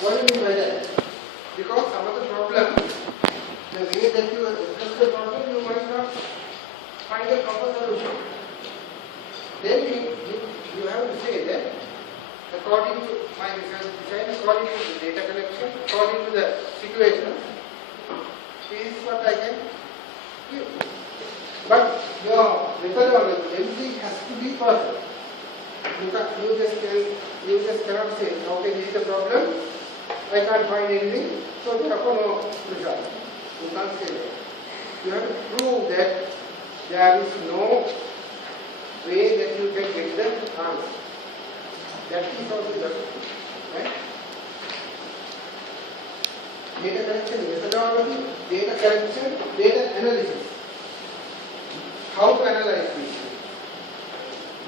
What do you mean by that? Because some of the problem, the way that you discuss the problem, you might not find a proper solution. Then you have to say that according to my research design, according to the data collection, according to the situation, this is what I can give. But your methodology, everything has to be perfect. You just cannot say, okay, this is the problem, I can't find anything, so therefore no result. You can't say that. You have to prove that there is no way that you can get the answer. That is also the right? Data collection methodology, data collection, data analysis. How to analyze this?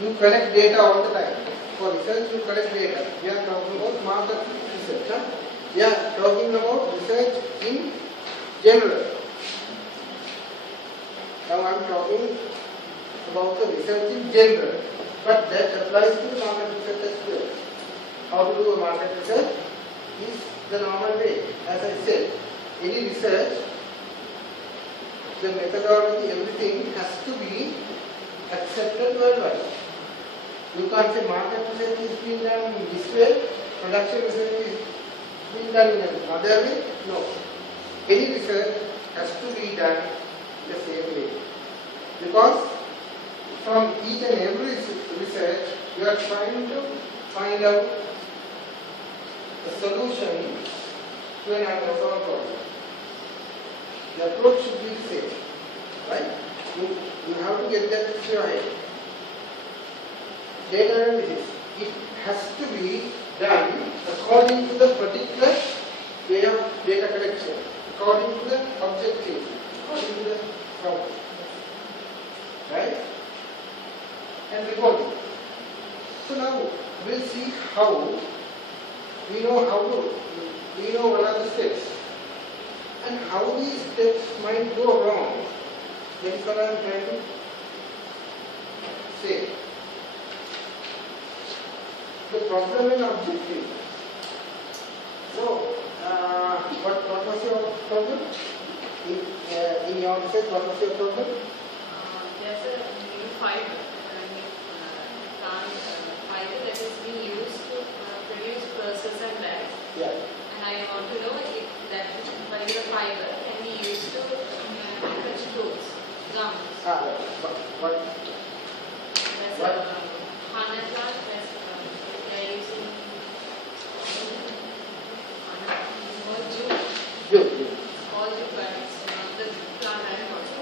You collect data all the time. For research, you collect data. We are talking about market research. Huh? We are talking about research in general. Now I am talking about the research in general. But that applies to the market research as well. How to do a market research is the normal way. As I said, any research, the methodology, everything has to be accepted worldwide. You can't say market research is being done in this way, production research is being done in another way. No. Any research has to be done in the same way. Because from each and every research, you are trying to find out a solution to an unsolved problem. The approach should be the same. Right? You have to get that into your head. Data analysis, it has to be done according to the particular way of data collection, according to the objective, according to the problem. Right? And reporting. So now we'll see how we know what are the steps and how these steps might go wrong. That is what I am trying to say. The problem and objective. So, what was your problem? In your research, what was your problem? There's a new fiber, fiber that is being used to produce purses and bags. Yeah. And I want to know if that particular fiber can be used to manufacture clothes, garments. What? There's What? a Hana plant, they're using all jute. Good. All jute, but it's not the plant I am also.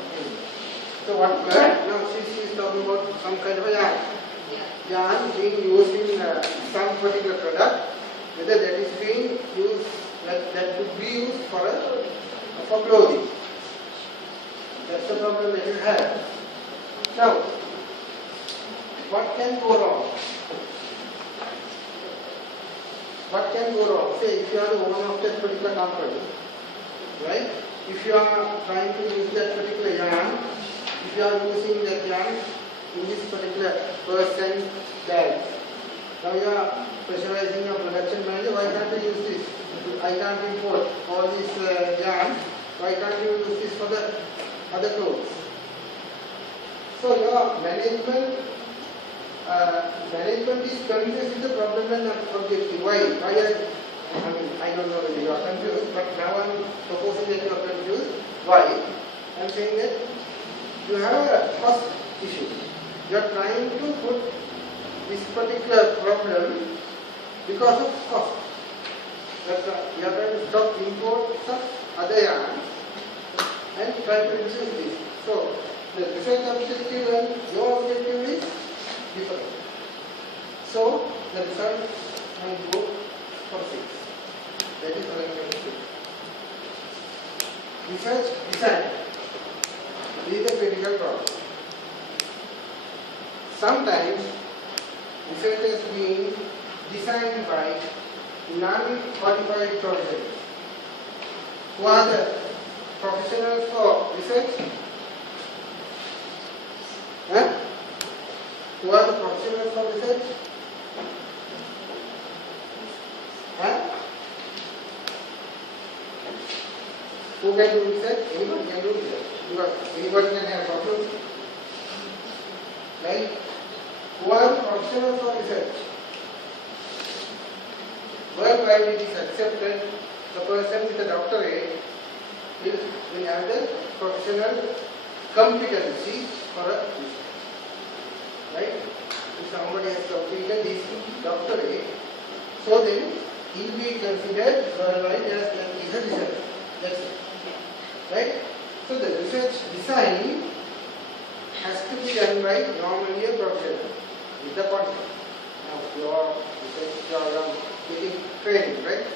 So what plant? Now she is talking about some kind of a yarn. Yeah. Yarn being used in some particular product, whether that is being used, that could be used for clothing. That's the problem that you have. Now, what can go wrong? What can go wrong? Say if you are the owner of that particular company, right? If you are trying to use that particular yarn, if you are using that yarn in this particular person bag, now you are pressurizing your production manager, why can't I use this? I can't import all this yarn, why can't you use this for the other clothes? So your management is confused with the problem and objective. Why? I don't know whether you are confused, but now I am proposing that you are confused. Why? I am saying that you have a cost issue. You are trying to put this particular problem because of cost. You are trying to stop imports of other yarns and try to reduce this. So the research objective and your objective is different. So the result might go for 6. That is what I am trying to say. Research design. This is a critical problem. Sometimes research is being designed by non-qualified professionals. Who are the professionals for research? Who are the professionals for research? Who can do research? Anyone can do research. Because anybody can have problems. Right? Who are professionals for research? Worldwide it is accepted the person with a doctorate will have the professional competency for a research. Right? If somebody has completed his doctorate, so then he will be considered worldwide as a researcher. That's it. Right? So the research design has to be done by normally a professional with the content. Now your research program getting training, right?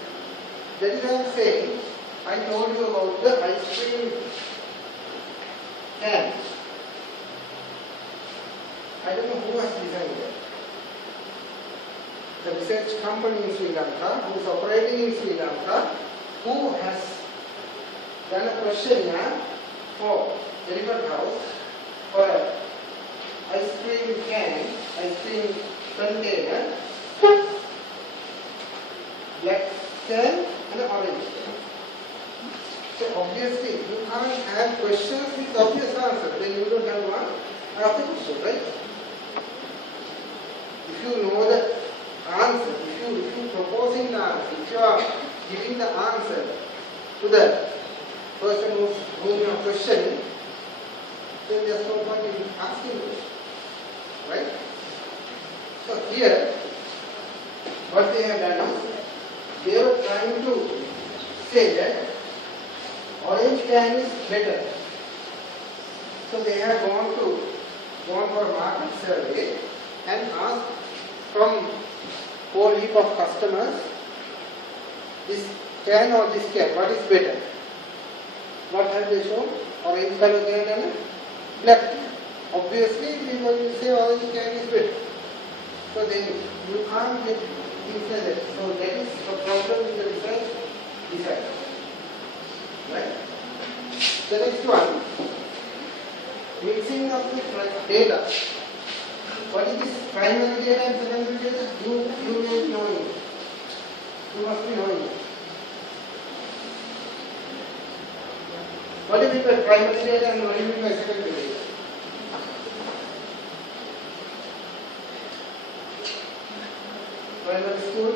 That is what I am saying. I told you about the ice cream can. I don't know who has designed that. The research company in Sri Lanka, who is operating in Sri Lanka, who has done a questionnaire for Elephant House for an ice cream can, ice cream container, black can and an orange can. So obviously you can't have questions with obvious answer, then you don't have one after question, right? If you know the answer, if you proposing the answer, if you are giving the answer to the person whom you are questioning, then there is no point in asking the question, right? So here, what they have done is, they were trying to say that orange can is better. So they have gone for a market survey and asked from whole heap of customers, this can or this can, what is better? What have they shown? Orange color can and black can. Obviously people will say orange can is better. So then you can't get things like that. So that is a problem with the research design. Right? The next one, mixing of the data. What is this primary data and secondary data? You may be knowing it. You must be knowing it. What do you mean by primary data and what do you mean by secondary data? Primary school,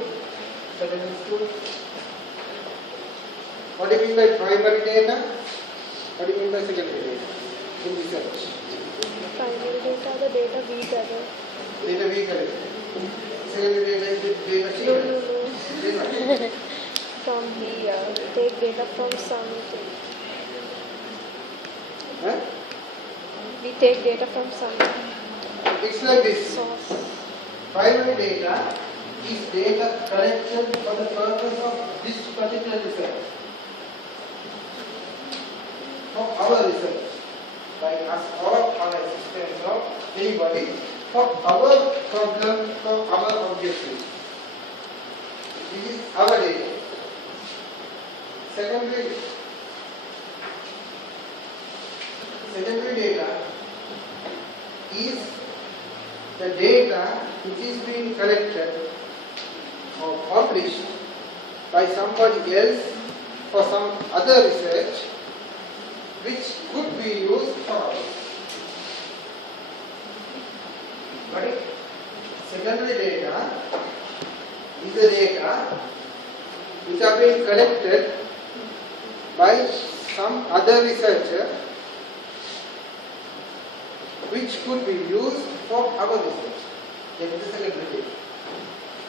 secondary school. What do you mean by primary data? What do you mean by secondary data in research? Primary data, the data we gather. Data we collect. Secondary data is the data she collects. No. From here, take data from something. Huh? We take data from something. It's like this. Source. Primary data is data collected for the purpose of this particular research. For our research, by us or our assistance or anybody, for our problem, for our objective. This is our data. Secondary data is the data which is being collected or published by somebody else for some other research which could be used for ours. Got it? Secondary data is the data which are being collected by some other researcher which could be used for our research. That is the secondary data.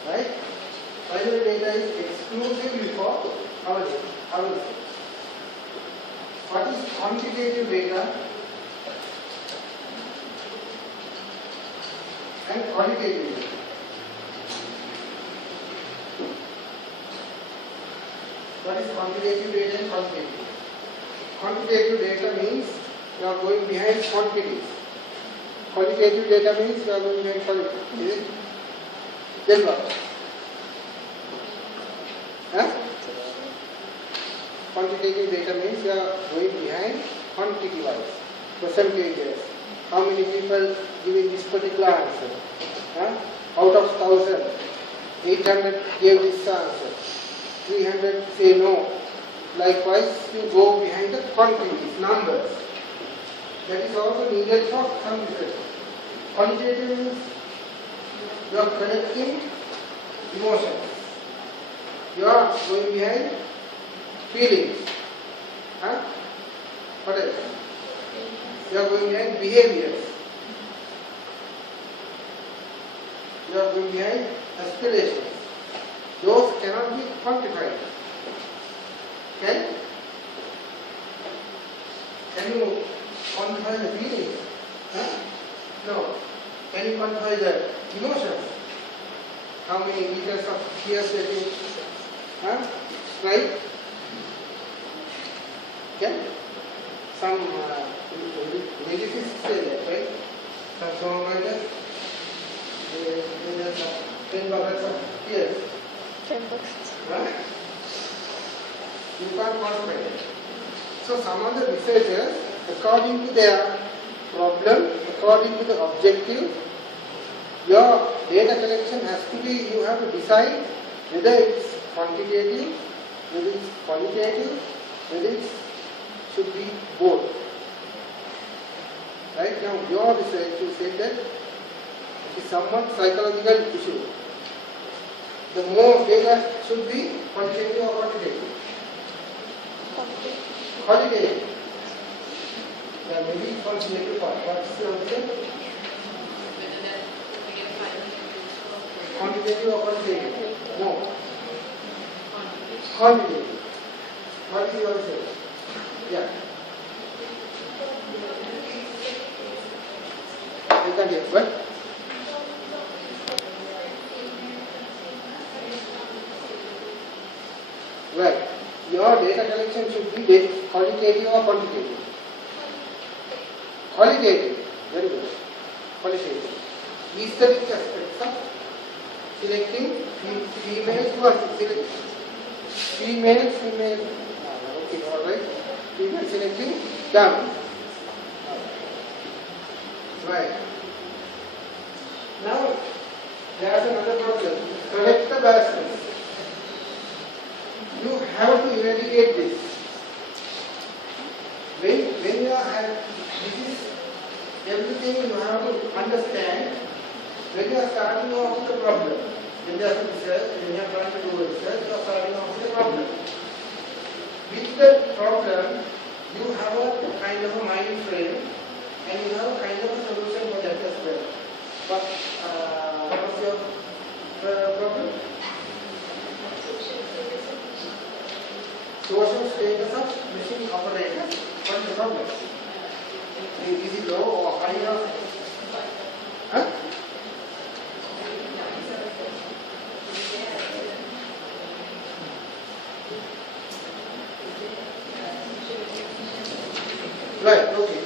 Right? Primary data is exclusively for our research. What is quantitative data and qualitative data? What is quantitative data and qualitative data? Quantitative data means you are going behind quantities. Qualitative data means you are going behind quality. Is it? Then what? Huh? Quantitative data means you are going behind quantity wise, percentages. How many people giving this particular answer? Huh? Out of 1,000, 800 gave this answer, 300 say no, Likewise, you go behind the quantities, numbers. That is also needed for some research. Quantitative means you are collecting emotions. You are going behind feelings. Huh? What else? You are going behind behaviors. You are going behind aspirations. Those cannot be quantified. Can you quantify the feelings? Huh? No. Can you quantify the emotions? How many liters of tears that you right? Can some medicines say that, right? Some songwriters they 10 buckets of tears. 10 bucks. Right? You can't quantify it. So some of the researchers, according to their problem, according to the objective, your data collection has to be, you have to decide whether it's quantitative, whether it's qualitative, whether it should be both. Right now, your research, you said that it is somewhat psychological issue. The more data should be quantitative or quantitative? Qualitative. Yeah, maybe quantitative part. What's the answer? Quantitative or quantitative? No. Quantitative. What is your answer? Yeah. You can get what? Well, your data collection should be qualitative or quantitative? Qualitative. Very good. Qualitative. Aesthetic aspects of selecting females who are selecting female. Okay, alright. Female selecting done. Right. Now, there is another problem. Correct the biases. You have to eradicate this. When you are this is everything you have to understand when you are starting off with the problem. When you are research, when you are trying to do research, you are starting off with the problem. With the problem, you have a kind of a mind frame and you have a kind of a solution for that as well. But what's your problem? Social status of machine operators. What is the problem? Is it low or high or? Huh? Right, okay.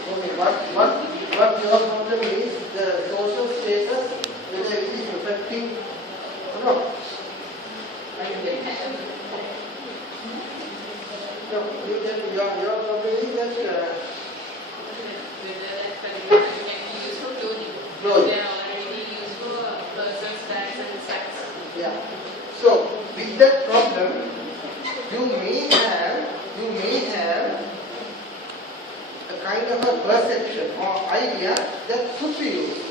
What your problem is the social status, whether it is affecting or not. No, your problem is that Whether that particular can be used for clothing. Clothing. They are already being used for persons, bags and sacks. yeah. So with that problem, you may have a kind of a perception or idea that should be used.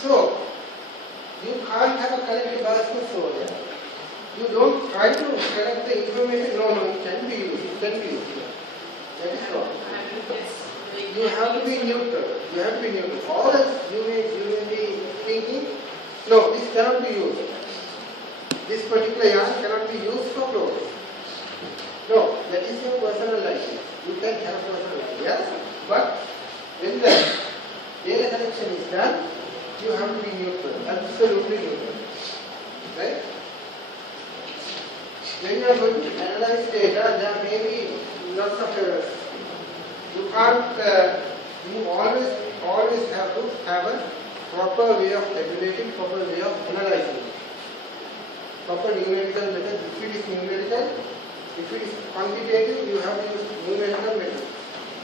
So you can't have a collective biasness over there. You don't try to collect the information. No, it can be used. It can be used. That is wrong. You have to be neutral. You have to be neutral. Or else you may be thinking, no, this cannot be used. This particular yarn cannot be used for clothes. No, that is your personal idea. You can have personal ideas, but when the data collection is done, you have to be neutral, absolutely neutral. Right? When you are going to analyze data, there may be lots of errors. You can't, you always have to have a proper way of tabulating, proper way of analyzing. Proper numerical method. If it is numerical, if it is quantitative, you have to use numerical method.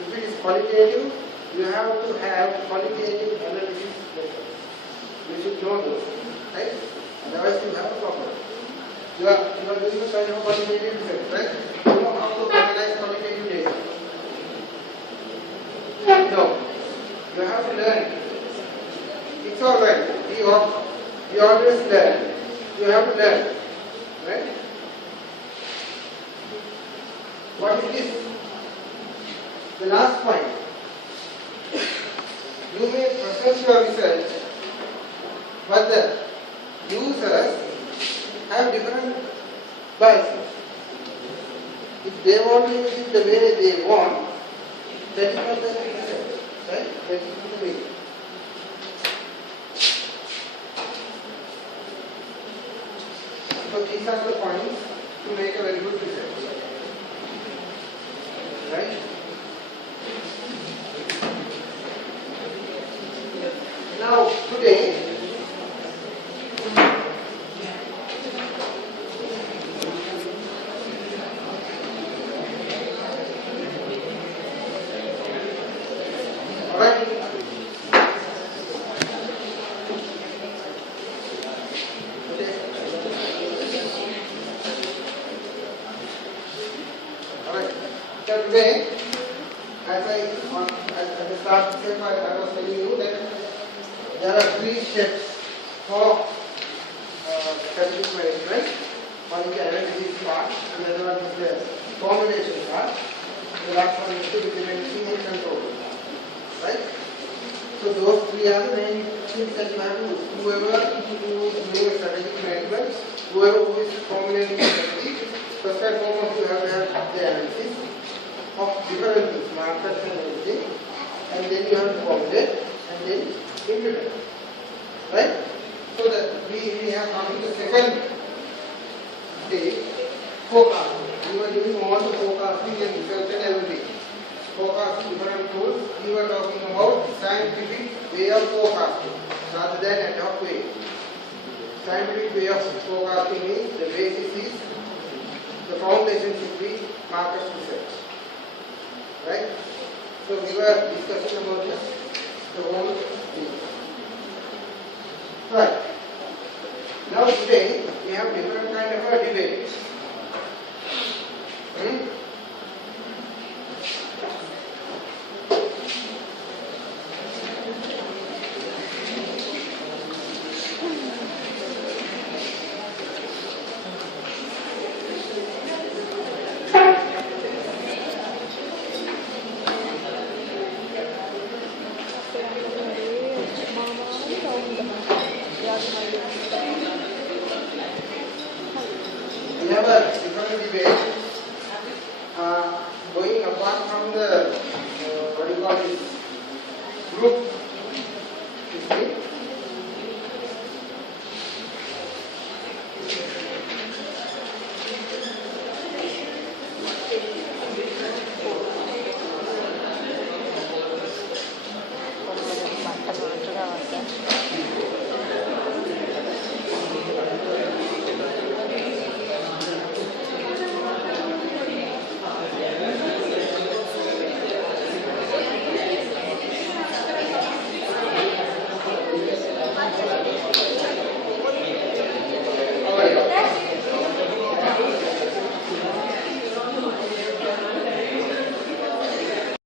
If it is qualitative, you have to have qualitative analysis methods. You should know those, right? Otherwise you have a problem. You are doing a kind of qualitative research, right? You know how to analyze qualitative data. No, you have to learn. It's all right. We always learn. You have to learn, right? What is this? The last point. You may present your research, but the users have different biases. If they want to use it the way they want, that is not the research, right? That is not the way. So these are the points to make a very good research, right? Now today, alright. So today, as at the start itself, I was telling you that there are three steps for strategic management. One is the analysis part, and the other one is the formulation part. The last one is the implementing and control. Right? So those three are the main things that you have to do. Whoever who is doing strategic management, whoever who is formulating strategy, first and foremost you have to have the analysis of different things, markets and everything, and then you have to formulate and then implement. Right? So that we have come to the second stage, forecasting. We were doing all the forecasting and research and everything. Forecasting different tools. We were talking about scientific way of forecasting rather than ad hoc way. Scientific way of forecasting means the basis is, the foundation should be market research. Right? So we were discussing about the whole thing. Right. Now today we have different kind of a debate. We have a different debate going apart from the what do you call this group